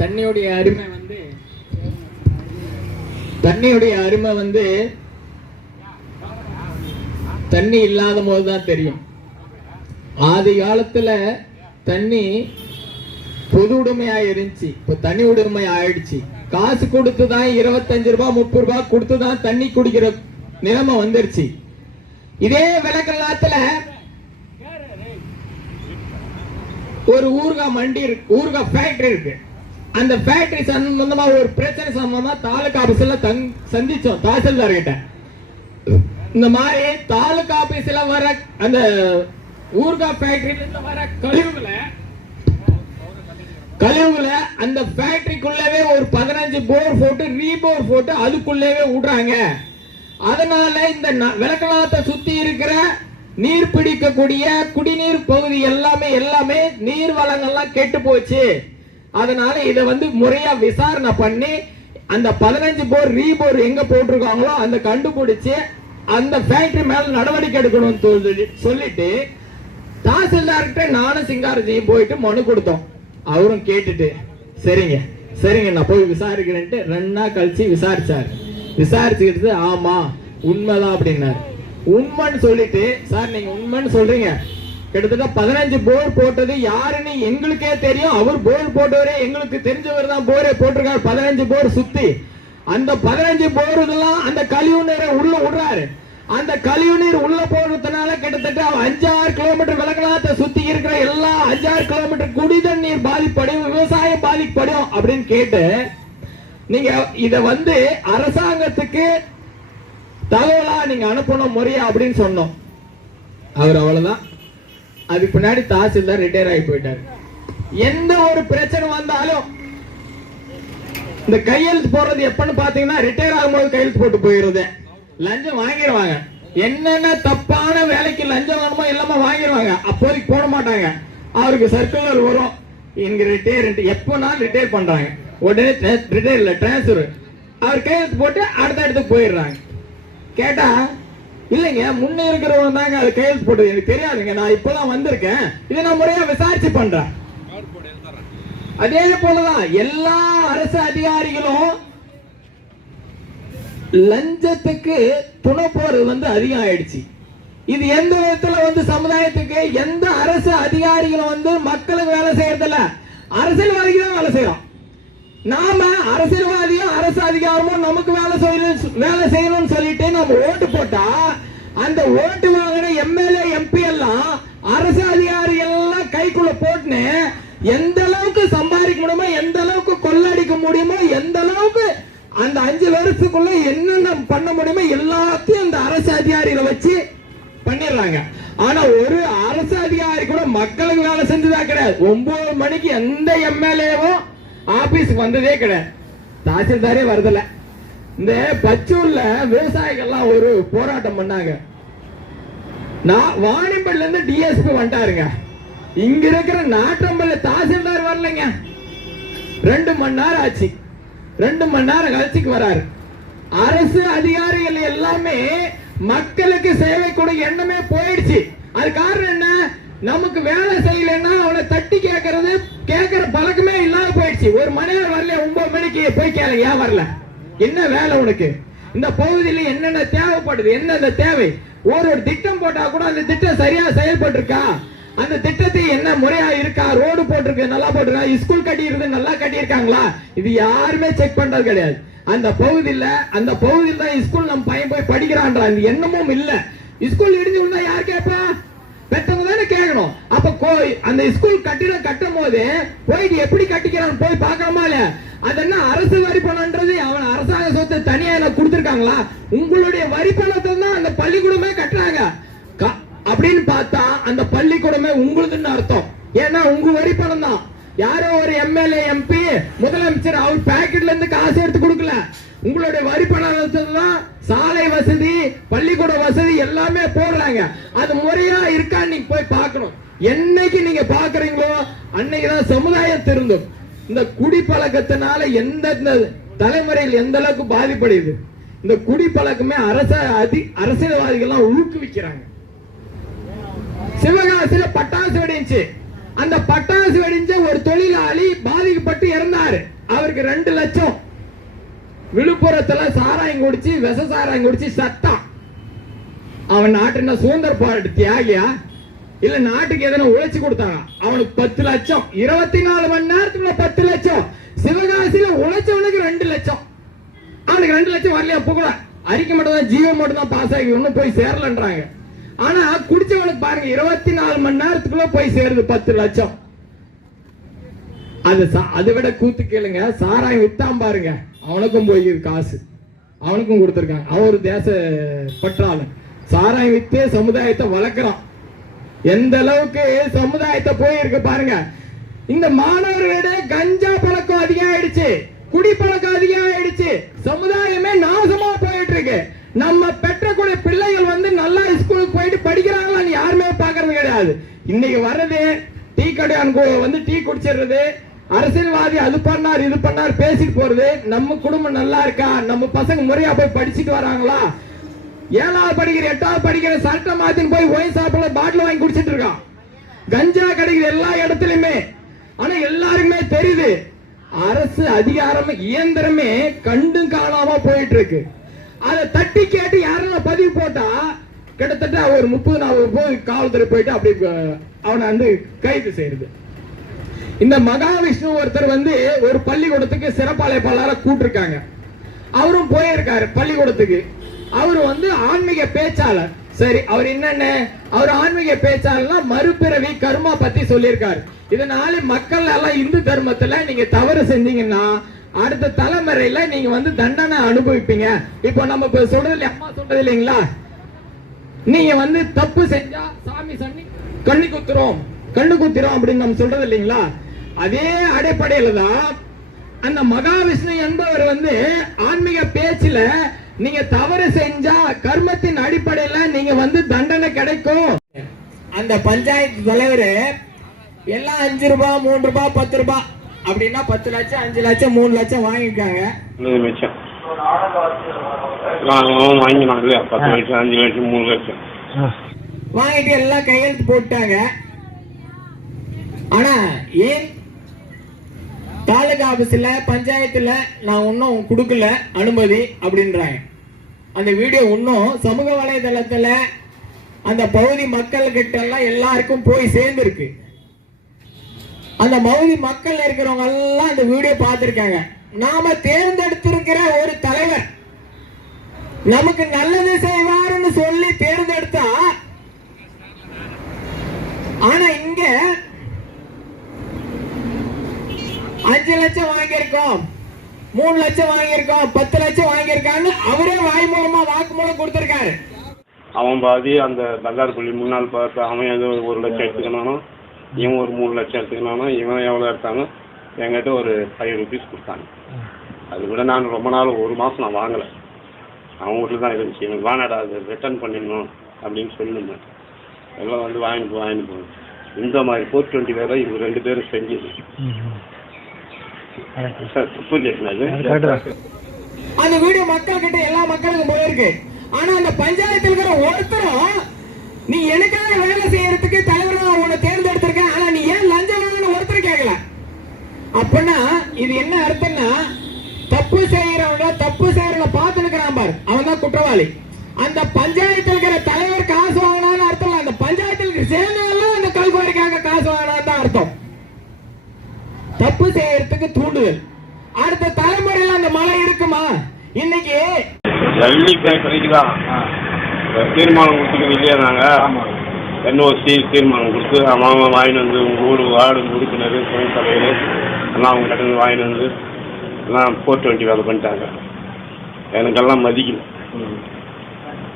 தண்ணியுடைய அருமை தண்ணி இல்லாத போதுதான் தெரியும். ஆதி காலத்துல தண்ணி பொது உடைமையா இருந்துச்சு, இப்ப தனி உடைமை ஆயிடுச்சு. காசு கொடுத்துதான் 25 ரூபாய் 30 ரூபாய் கொடுத்துதான் தண்ணி குடிக்கிற நிலைமை வந்துருச்சு. இதே விளக்கலாத்துல ஒரு ஊறுகாய் மண்டி இருக்கு, ஊறுகாய் ஃபேக்டரி இருக்கு. அந்த ஃபேக்டரி சம்பந்தமா ஒரு பிரச்சனை சம்பந்தமா தாலுகா ஆபீஸ்ல சந்திச்சோம் தாசில்தார் கிட்ட. இந்த மாதிரி தாலுகா ஆபீஸ்ல வர அந்த ஊறுகாய் ஃபேக்டரியில இருந்து வர கழிவுகளை அந்த ஃபேக்டரிக்குள்ளவே ஒரு 15 போர் போட்டு ரீபோர் போட்டு அதுக்குள்ளவே விடுறாங்க. அதனால இந்த விளக்கலாத்தை சுத்தி இருக்கிற நீர் பிடிக்கக்கூடிய குடிநீர் பகுதி எல்லாமே நீர் வளங்கள்லாம் கெட்டு போச்சு. அதனால இதை முறையா விசாரணை பண்ணி அந்த 15 போர் ரீபோர் எங்க போட்டிருக்காங்களோ அந்த கண்டுபிடிச்சு அந்த ஃபேக்டரி மேல நடவடிக்கை எடுக்கணும்னு சொல்லிட்டு தாசில்தார்கிட்ட நானும் சிங்காரஜியும் போயிட்டு மனு கொடுத்தோம். அவரும் கேட்டுட்டு சரிங்க நான் போய் விசாரிக்கிறேன்ட்டு 2 நாள் கழிச்சு விசாரிச்சுக்கிட்டு ஆமா உண்மைதான் அப்படின்னாரு. உண்மைன்னு சொல்லிட்டு சார் நீங்க உண்மைன்னு சொல்றீங்க, கிட்டத்தட்ட 15 போர் போட்டது யாருன்னு எங்களுக்கே தெரியும். அவர் போர் போட்டவரே எங்களுக்கு தெரிஞ்சவர் தான் போரே போட்டிருக்காரு. 15 போர் சுத்தி அந்த 15 போர் இதெல்லாம் அந்த கழிவு நீரை உள்ள விடுறாரு. அந்த கழிவு நீர் உள்ள போடுறதுனால கிட்டத்தட்ட 5-6 கிலோமீட்டர் விளக்கலாத்தை சுத்தி இருக்கிற எல்லா 5-6 கிலோமீட்டர் குடிதண்ணீர் நீர் பாதிப்படையும், விவசாயம் பாதிப்படையும் அப்படின்னு கேட்டு நீங்க இத அரசாங்கத்துக்கு தகவலா நீங்க அனுப்பணும் முறையா அப்படின்னு சொன்னோம். அவர் அவ்வளவுதான். அதுக்கு பின்னாடி தாசில்தார் ரிட்டையர் ஆகி போயிட்டாரு. எந்த ஒரு பிரச்சனை வந்தாலும் இந்த கையெழுத்து போடுறது எப்பன்னு பாத்தீங்கன்னா ரிட்டையர் ஆகும்போது கையெழுத்து போட்டு போயிருது. லஞ்சம் வாங்கிடுவாங்க. என்னென்ன தப்பான வேலைக்கு லஞ்சம் வேணுமோ எல்லாமே வாங்கிடுவாங்க. அப்போதைக்கு போட மாட்டாங்க. அவருக்கு சர்க்குலர் வரும், இங்க ரிட்டையர் எப்போனாலும் ரிட்டையர் பண்றாங்க. உடனே ரிட்டையர்ல டிரான்ஸ்பர் அவர் கையெழுத்து போட்டு அடுத்த இடத்துக்கு போயிடுறாங்க. கேட்டா இல்லைங்க முன்ன இருக்கிறவங்க தாங்க அது கையெழுத்து போட்டது, எனக்கு தெரியாதுங்க, நான் இப்பதான் வந்திருக்கேன், இதை நான் முறையா விசாரிச்சு பண்றேன். அதே போலதான் எல்லா அரசு அதிகாரிகளும் லஞ்சத்துக்கு துணை போறது அதிகம் ஆயிடுச்சு. இது எந்த விதத்துல சமுதாயத்துக்கு எந்த அரசு அதிகாரிகளும் மக்களுக்கு வேலை செய்யறதில்ல, அரசியல்வாதிக்கு தான் வேலை செய்யறோம். நாம அரசியல்வாதியும் அரசு அதிகாரமும் நமக்கு வேலை செய்யணும்னு சொல்லிட்டு நம்ம ஓட்டு போட்டா அந்த ஓட்டு வாங்கின எம்எல்ஏ எம்பி எல்லாம் அரசு அதிகாரிகள் எல்லாம் கைக்குள்ள போட்டுன்னு எந்த அளவுக்கு சம்பாதிக்க முடியுமோ, எந்த அளவுக்கு கொள்ளடிக்க முடியுமோ, எந்த அளவுக்கு அந்த 5 வருஷத்துக்குள்ள என்னென்ன பண்ண முடியுமோ எல்லாத்தையும் அந்த அரசு அதிகாரிகளை வச்சு பண்ணிடுறாங்க. ஆனா ஒரு அரசு அதிகாரி கூட மக்களுக்கு வேலை செஞ்சதா கிடையாது. 9 மணிக்கு எந்த எம்எல்ஏவும் ஆபீஸ்க்கு வந்ததே கிடையாது. தாசில்தாரே வருதல. இந்த பச்சூர்ல விவசாயிகள்லாம் ஒரு போராட்டம் பண்ணாங்க. நான் வாணிம்பல்ல இருந்து டிஎஸ்பி வந்துட்டாருங்க. இங்க இருக்கிற நாட்டம்பல்ல தாசில்தார் வரலைங்க. 2 மணி நேரம் ஆச்சு. 2 மணி நேரம் கழிச்சுக்கு வராரு. அரசு அதிகாரிகள் எல்லாமே மக்களுக்கு சேவை கூட எண்ணமே போயிடுச்சு. அது காரணம் என்ன? நமக்கு வேலை செய்யலன்னா அவனை தட்டி கேட்கற பழக்கமே இல்லாம போயிடுச்சு. 1 மணி நேரம் வரல, 9 மணிக்கு போய் கேளுங்க ஏன் வரல, என்ன வேலை உனக்கு, இந்த பகுதியில் என்னென்ன தேவைப்படுது, என்னென்ன தேவை, ஒரு திட்டம் போட்டா கூட அந்த திட்டம் சரியா செயல்பட்டு இருக்கா, அந்த திட்டத்தை என்ன முறையா இருக்கா, ரோடு போட்டிருக்கு நல்லா போட்டிருக்கா, ஸ்கூல் கட்டியிருக்கு நல்லா கட்டியிருக்காங்களா, இது யாருமே செக் பண்றது கிடையாது. அந்த பகுதியில் தான் ஸ்கூல் நம்ம பையன் போய் படிக்கிறான்ற அந்த எண்ணமும் இல்ல. ஸ்கூல் இடிஞ்சு விழுந்தா யார் கேட்பா? பெற்றவங்க தானே கேட்கணும். அப்ப அந்த ஸ்கூல் கட்டிடம் கட்டும் போது போயிட்டு எப்படி கட்டிக்கிறான் போய் பார்க்கணுமா இல்ல? அது என்ன அரசு வரி பணம்ன்றது அவன் அரசாங்க சொத்து தனியா கொடுத்திருக்காங்களா? உங்களுடைய வரி பணத்தை தான் அந்த பள்ளிக்கூடமே கட்டுறாங்க அப்படின்னு பார்த்தா அந்த பள்ளிக்கூடமே உங்களுதுன்னு அர்த்தம். ஏன்னா உங்க வரி பணம் தான். யாரோ ஒரு எம்எல்ஏ எம்பி முதலமைச்சர் அவர் பாக்கெட்ல இருந்து காசு எடுத்து கொடுக்கல. உங்களுடைய வரி பணம் தான் சாலை வசதி, பள்ளிக்கூட வசதி எல்லாமே போடுறாங்க. அது முறையா இருக்கா நீங்க போய் பார்க்கணும். என்னைக்கு நீங்க பாக்குறீங்களோ அன்னைக்குதான் சமுதாயம் திருந்தும். இந்த குடிப்பழக்கத்தினால எந்த தலைமுறையில் எந்த அளவுக்கு பாதிப்படையுது. இந்த குடிப்பழக்கமே அரசியல்வாதிகள் ஊக்குவிக்கிறாங்க. சிவகாசியில பட்டாசு வெடிச்சு, அந்த பட்டாசு வெடிஞ்ச ஒரு தொழிலாளி பாதிக்கப்பட்டு இறந்தாரு. அவருக்கு 2 லட்சம். விழுப்புரத்துல சாராயம் குடிச்சு விஷ சாராயம் குடிச்சு சத்தான். அவன் நாட்டு சுதந்திர போராட்ட தியாகியா இல்ல நாட்டுக்கு எதனா உழைச்சு கொடுத்தாங்க? அவனுக்கு 10 லட்சம். 24 மணி நேரத்துக்குள்ள 10 லட்சம். சிவகாசியில உழைச்சவனுக்கு 2 லட்சம். அவனுக்கு 2 லட்சம் வரலையா? அப்ப கூட அறிக்கை மட்டும் தான், ஜீவோ மட்டும் தான் பாஸ் ஆகி ஒன்னும் போய் சேரலன்றாங்க. ஆனா குடிச்சவனுக்கு பாருங்க 24 மணி நேரத்துக்குள்ள போய் சேருது 10 லட்சம். அதை விட கூத்து கேளுங்க, சாராயம் வித்தான் பாருங்க, அவனுக்கும் போய் காசு அவனுக்கும் கொடுத்திருக்காங்க. அவன் ஒரு தேச பற்றாளன், சாராயம் வித்தே சமுதாயத்தை வளர்க்கிறான். எந்த அளவுக்கு சமுதாயத்தை போயிருக்கு பாருங்க. இந்த மாணவர்களிட கஞ்சா பழக்கம் அதிகம் ஆயிடுச்சு, குடி பழக்கம் அதிகம் ஆயிடுச்சு, சமுதாயமே நாசமா போயிட்டு இருக்கு. நம்ம பெற்றக்கூடிய பிள்ளைகள் வந்து நல்லா ஸ்கூலுக்கு போயிட்டு படிக்கிறாங்களான்னு யாருமே பாக்குறது கிடையாது. இன்னைக்கு வர்றது டீ கடை வந்து டீ குடிச்சிடுறது, அரசியல்வாதி அது பண்ணார் இது பண்ணார் பேசிட்டு போறது. நம்ம குடும்பம் நல்லா இருக்கா, நம்ம பசங்க முறையா போய் படிச்சுட்டு வராங்களா, 7வது படிக்கிற 8வது படிக்கிற சட்டை மாத்தின்னு போய் ஒயின் ஷாப்ல பாட்டில் வாங்கி குடிச்சிட்டு இருக்கான். கஞ்சா கிடைக்குது எல்லா இடத்துலயுமே. ஆனா எல்லாருக்குமே தெரியுது அரசு அதிகாரம் இயந்திரமே கண்டும் காணாம போயிட்டு இருக்கு. அதை தட்டி கேட்டு யாரும் பதிவு போட்டா கிட்டத்தட்ட ஒரு 30-40 காவல்துறை போயிட்டு அப்படி அவனை வந்து கைது செய்யுது. இந்த மகாவிஷ்ணு ஒருத்தர் வந்து ஒரு பள்ளிக்கூடத்துக்கு சிறப்பாளையப்பாளர கூட்டிருக்காங்க. அவரும் போயிருக்காரு பள்ளிக்கூடத்துக்கு. அவரு வந்து ஆன்மீக பேச்சாளர். சரி, அவர் என்னென்ன அவர் ஆன்மீக பேச்சாளர்னா மறுபிறவி கர்மா பத்தி சொல்லியிருக்காரு. இதனால மக்கள் எல்லாம் இந்து தர்மத்துல நீங்க தவறு செஞ்சீங்கன்னா அடுத்த தலைமுறையில நீங்க வந்து தண்டனை அனுபவிப்பீங்க. இப்போ நம்ம இப்ப சொல்றது அம்மா சொல்றது இல்லைங்களா, நீங்க வந்து தப்பு செஞ்சா சாமி சன்னி கண்ணு குத்துறோம் அப்படின்னு நம்ம சொல்றது இல்லைங்களா. அதே அடிப்படையில தான் அந்த மகாவிஷ்ணு என்பவர் வந்து ஆன்மீக பேச்சுல நீங்க தவறு செஞ்சா கர்மத்தின் அடிப்படையில நீங்க வந்து தண்டனை கிடைக்கும். அந்த பஞ்சாயத்து தலைவர் எல்லாம் 5 ரூபாய் 3 ரூபாய் 10 ரூபாய் அப்படின்னா 10 லட்சம் 5 லட்சம் 3 லட்சம் வாங்கிருக்காங்க. வாங்கிட்டு எல்லாம் கையெழுத்து போட்டாங்க. ஆனா ஏன் தாலுகா ஆபீஸ்ல பஞ்சாயத்துல நான் இன்னும் கொடுக்கல அனுமதி அப்படின்றாங்க. அந்த வீடியோ இன்னும் சமூக வலைதளத்துல அந்த பகுதி மக்கள் கிட்ட எல்லாம் எல்லாருக்கும் போய் சேர்ந்திருக்கு. அந்த பகுதி மக்கள் இருக்கிறவங்க எல்லாம் அந்த வீடியோ பார்த்திருக்காங்க. நாம தேர்ந்தெடுத்திருக்கிற ஒரு தலைவர் நமக்கு நல்லது செய்வார்னு சொல்லி தேர்ந்தெடுத்தா, ஆனா இங்க 5 லட்சம் வாங்கியிருக்கோம் 3 லட்சம் வாங்கியிருக்கோம் 10 லட்சம் வாங்கியிருக்கான்னு அவரே வாய் மூலமா வாக்குமூலம் கொடுத்திருக்காரு. அவன் பாதி அந்த பல்லார்பள்ளி முன்னாள் பார்த்து அவன் ஏதோ 1 லட்சம் எடுத்துக்கணும், இவன் ஒரு 3 லட்சம் எடுத்துக்கணும், இவன் எவ்வளோ எடுத்தாங்க என்கிட்ட ஒரு 5 ருபீஸ் கொடுத்தாங்க. அது விட நான் ரொம்ப நாள் 1 மாதம் நான் வாங்கலை. அவங்க வீட்டில் தான் இருந்துச்சு. எனக்கு வானடா அதை ரிட்டர்ன் பண்ணிடணும் அப்படின்னு சொல்லியிருந்தேன். எல்லாம் வந்து வாங்கிட்டு போகணும். இந்த மாதிரி 420 வேலை இவங்க 2 பேரும் செஞ்சது சார் தப்பு கேட்கணும். அந்த வீடியோ மக்கள் கிட்ட எல்லா மக்களுக்கும் போயிருக்கு. ஆனா அந்த பஞ்சாயத்தில் இருக்கிற ஒருத்தரும் நீ எனக்காக வேலை செய்யறதுக்கு தலைவராக உன்னை தேர்ந்தெடுத்திருக்கேன், ஆனா நீ ஏன் லஞ்சம் வாங்கன்னு ஒருத்தர் கேட்கல. அப்படின்னா இது என்ன அர்த்தம்னா, தப்பு செய்யறவங்க பார்த்து நிற்கிறான் பாரு, அவன் தான் குற்றவாளி. அந்த பஞ்சாயத்தில் இருக்கிற தலைவர் காசு வாங்கினான்னு அர்த்தம் இல்ல, அந்த பஞ்சாயத்தில் சேர்ந்தவங்களும் அந்த கல்குவாரிக்காக காசு வாங்கினான்னு தான் அர்த்தம். தப்பு செய்யறதுக்கு தூண்டுதல். அடுத்த தலைமுறையில் அந்த மழை இருக்குமா? இன்னைக்கு தீர்மானம் கொடுத்துக்க இல்லையா, நாங்கள் NOC தீர்மானம் கொடுத்து அவன் வாங்கிட்டு வந்து உங்கள் ஊர் வார்டு உறுப்பினர் துணை தலைவர் எல்லாம் அவங்க கிட்ட வாங்கிட்டு வந்து எல்லாம் 420 வேலை பண்ணிட்டாங்க. எனக்கெல்லாம் மதிக்கல,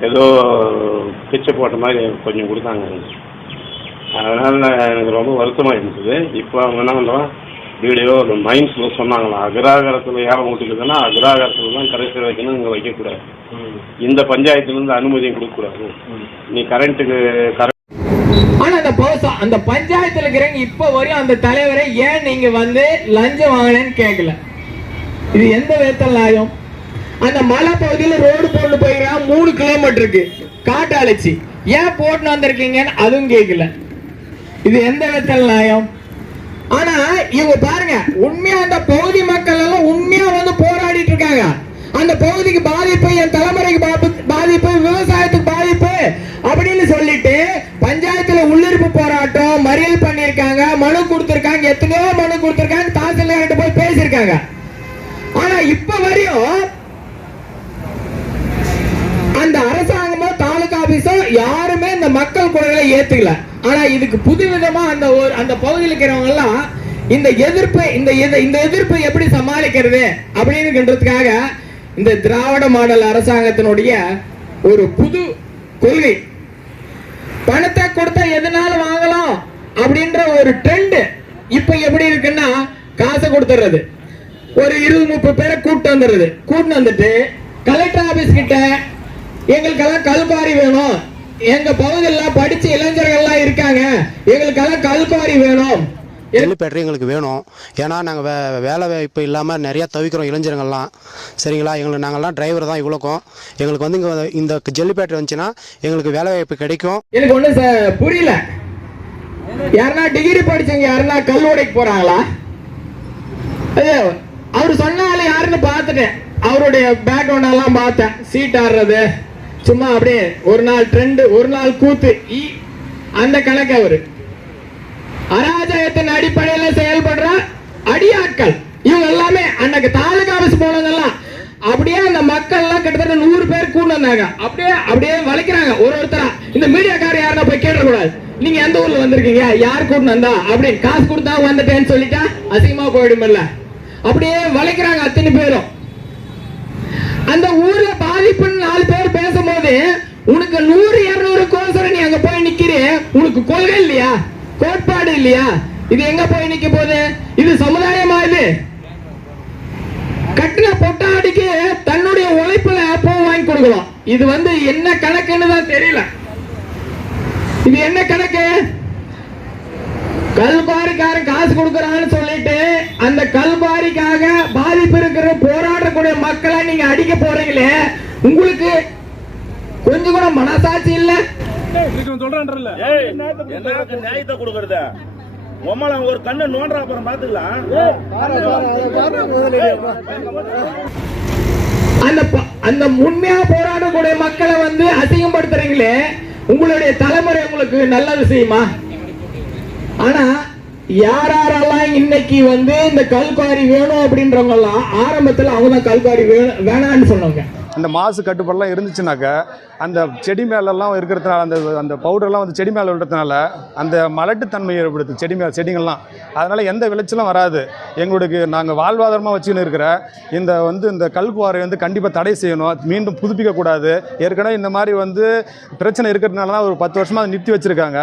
ஏதோ பிச்சை போட்ட மாதிரி கொஞ்சம் கொடுத்தாங்க. அதனால் எனக்கு ரொம்ப வருத்தமாக இருந்தது. இப்போ அவங்க என்ன பண்ணுறான், வீடியோ ஒரு மைண்ட்ஸில் சொன்னாங்களா, அக்ராகாரத்தில் யாரை விட்டுக்குதுன்னா அக்ராகாரத்தில் தான் கரைசல் வைக்கணும், இங்கே வைக்கக்கூடாது. இந்த பஞ்சாயத்துலேருந்து அனுமதியும் கொடுக்கக்கூடாது. நீ கரண்ட்டுக்கு ஆனா அந்த பஞ்சாயத்துல இருக்கிறவங்க இப்ப வரையும் அந்த தலைவரை ஏன் நீங்க வந்து லஞ்சம் வாங்கினேன்னு கேட்கல. இது எந்த விதத்தில் நியாயம்? அந்த மலை பகுதியில் ரோடு போட்டு போயிருக்கான் 3 கிலோமீட்டருக்கு காட்டு அழைச்சி, ஏன் போட்டு வந்திருக்கீங்கன்னு அதுவும் கேட்கல. இது எந்த விதத்தில் நியாயம்? ஆனா இவங்க பாருங்க, உண்மையா அந்த பகுதி மக்கள் எல்லாம் உண்மையா வந்து போராடிட்டு இருக்காங்க. அந்த பகுதிக்கு பாதிப்பு, என் தலைமுறைக்கு பாதிப்பு, விவசாயத்துக்கு பாதிப்பு அப்படின்னு சொல்லிட்டு பஞ்சாயத்துல உள்ளிருப்பு போராட்டம் மறியல் பண்ணிருக்காங்க, மனு கொடுத்திருக்காங்க, எத்தனையோ மனு கொடுத்திருக்காங்க, தாசில்தார்கிட்ட போய் பேசியிருக்காங்க. ஆனா இப்ப வரையும் அந்த அரசாங்கமோ தாலுகா ஆபீஸோ யாருமே இந்த மக்கள் குரலை ஏத்துக்கல. ஆனா இதுக்கு புதுவிதமா அந்த பகுதியில் இருக்கிறவங்க எல்லாம் இந்த எதிர்ப்பை எப்படி சமாளிக்கிறது அப்படின்றதுக்காக இந்த திராவிட மாடல் அரசாங்கத்தினுடைய ஒரு புது கொள்கை, பணத்தை கொடுத்தா எதனாலும் வாங்கலாம் அப்படின்ற ஒரு ட்ரெண்ட் இப்ப எப்படி இருக்குன்னா, காசை கொடுத்துறது, ஒரு 20-30 பேரை கூட்டு வந்துட்டு கலெக்டர் ஆபீஸ் கிட்ட எங்களுக்கெல்லாம் கல்குவாரி வேணும், எங்க பகுதியில் படிச்ச இளைஞர்கள்லாம் இருக்காங்க, எங்களுக்கெல்லாம் கல்குவாரி வேணும், ஜல்லிப்பேட்டை எங்களுக்கு வேணும். ஏன்னா நாங்கள் வேலை வாய்ப்பு இல்லாமல் நிறையா தவிக்கிறோம் இளைஞர்கள்லாம். சரிங்களா, நாங்கள்லாம் டிரைவர் தான் இவ்வளோக்கும். எங்களுக்கு வந்து இங்கே இந்த ஜல்லிப்பேட்டை வந்துச்சுன்னா எங்களுக்கு வேலை வாய்ப்பு கிடைக்கும். எனக்கு ஒன்றும் புரியல. யாருன்னா டிகிரி படிச்சவங்க யாருன்னா கல்லூடைக்கு போறாங்களா? அவர் சொன்னாலும் யாருன்னு பார்த்துட்டேன், அவருடைய பேக்ரவுண்ட் எல்லாம் பார்த்தேன். சீட் ஆடுறது சும்மா அப்படியே ஒரு நாள் ட்ரெண்ட், ஒரு நாள் கூத்து, அந்த கணக்கு. அவரு அராஜகத்தின் அடிப்படையில் செயல்படுற அடியாட்கள் இவங்க எல்லாமே அன்னைக்கு தாலுகா ஆபீஸ் போனதெல்லாம் அப்படியே அந்த மக்கள் எல்லாம் கிட்டத்தட்ட 100 பேர் கூட வந்தாங்க. அப்படியே வளைக்கிறாங்க ஒருத்தரா. இந்த மீடியாக்காரர் யாருன்னா போய் கேட்டக்கூடாது, நீங்க எந்த ஊர்ல வந்திருக்கீங்க, யார் கூட வந்தா அப்படின்னு, காசு கொடுத்தா வந்துட்டேன்னு சொல்லிட்டா அசிங்கமா போயிடுமில்ல. அப்படியே வளைக்கிறாங்க அத்தனை பேரும். அந்த ஊர்ல பாதிப்புன்னு 4 பேர் பேசும்போது உனக்கு 100-200 கோசரம் நீ அங்க போய் நிக்கிறே, உனக்கு கொள்கை இல்லையா, கோட்பாடு இல்லையா? இது எங்க போய் நிக்க போகுது? இது சமுதாயமா? இது கட்டின பொட்டாடிக்கு தன்னுடைய உழைப்புல பூ வாங்கி கொடுக்கலாம். இது வந்து என்ன கணக்குன்னு தான் தெரியல. இது என்ன கணக்கு? கல்குவாரிக்காரன் காசு கொடுக்கறான்னு சொல்லிட்டு அந்த கல்குவாரிக்காக பாதிப்பு இருக்கிற போராடக்கூடிய மக்களை நீங்க அடிக்க போறீங்களே, உங்களுக்கு கொஞ்சம் கூட மனசாட்சி இல்ல? நியாயத்தை கொடுக்கறத ஒரு கண்ணு நோண்டா அப்புறம் பாத்துக்கலாம். அந்த உண்மையா போராடக்கூடிய மக்களை வந்து அசிங்கப்படுத்துறீங்களே, உங்களுடைய தலைமுறை உங்களுக்கு நல்லது செய்யுமா? ஆனா யாரெல்லாம் இன்னைக்கு வந்து இந்த கல்குவாரி வேணும் அப்படின்றவங்க எல்லாம் ஆரம்பத்தில் அவங்க தான் கல்குவாரி வேணான்னு சொன்னாங்க. அந்த மாசு கட்டுப்பாடெல்லாம் இருந்துச்சுனாக்க அந்த செடி மேலெல்லாம் இருக்கிறதுனால அந்த பவுடர்லாம் வந்து செடி மேலே விடுறதுனால அந்த மலட்டுத்தன்மை ஏற்படுது செடிங்கள்லாம். அதனால் எந்த விளைச்சலும் வராது. எங்களுக்கு நாங்கள் வாழ்வாதாரமாக வச்சுன்னு இருக்கிற இந்த கல்குவாரை வந்து கண்டிப்பாக தடை செய்யணும், மீண்டும் புதுப்பிக்கக்கூடாது. ஏற்கனவே இந்த மாதிரி வந்து பிரச்சனை இருக்கிறதுனால தான் ஒரு 10 வருஷமாக நிறுத்தி வச்சுருக்காங்க.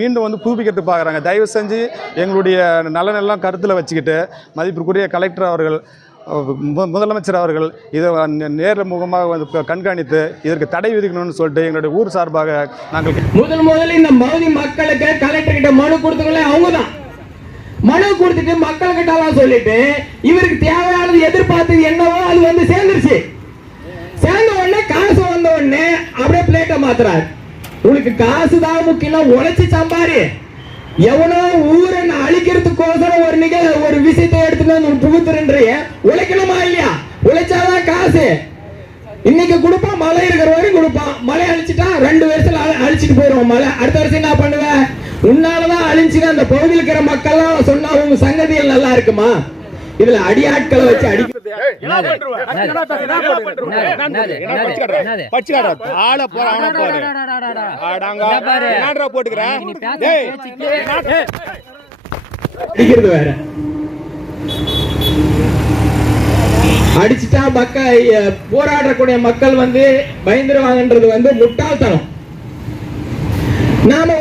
மீண்டும் வந்து புதுப்பிக்கிறதுக்கு பார்க்குறாங்க. தயவு செஞ்சு எங்களுடைய நலனெல்லாம் கருத்தில் வச்சுக்கிட்டு மதிப்பிற்குரிய கலெக்டர் அவர்கள், முதலமைச்சர் அவர்கள் இதை நேரில் முகமாக வந்து கண்காணித்து இதற்கு தடை விதிக்கணும்னு சொல்லிட்டு எங்களுடைய ஊர் சார்பாக நாங்கள் முதல் இந்த பகுதி மக்களுக்கு கலெக்டர் கிட்ட மனு கொடுத்தவங்களே அவங்க தான். மனு கொடுத்துட்டு மக்கள் கிட்ட சொல்லிட்டு இவருக்கு தேவையானது எதிர்பார்த்தது என்னவோ அது வந்து சேர்ந்துருச்சு. சேர்ந்த உடனே காசு வந்த உடனே அப்படியே பிளேட்டை மாத்துறாரு. உங்களுக்கு காசு தான் முக்கியம், உழைச்சி சம்பாரி. எவனோ ஊரை அழிக்கிறதுக்கோசரம் ஒரு விஷயத்தை எடுத்துட்டு புகுத்துறேன்றிய உழைக்கணுமா இல்லையா? உழைச்சாதான் காசு. இன்னைக்கு கொடுப்பான், மழை இருக்கிற வரையும் கொடுப்பான். மழை அழிச்சிட்டா 2 வருஷத்துல அழிச்சிட்டு போயிடுவோம். மழை அடுத்த வருஷம் என்ன பண்ணுவேன்? உன்னாலதான் அழிச்சுன்னு அந்த பகுதியில் இருக்கிற மக்கள்லாம் சொன்னா உங்க சங்கதிகள் நல்லா இருக்குமா? இதுல அடியாட்களை வச்சு அடிக்கிறது வேற. அடிச்சுட்டா போராடக்கூடிய மக்கள் வந்து பயந்துருவாங்கன்றது வந்து முட்டாள்தனம். நாம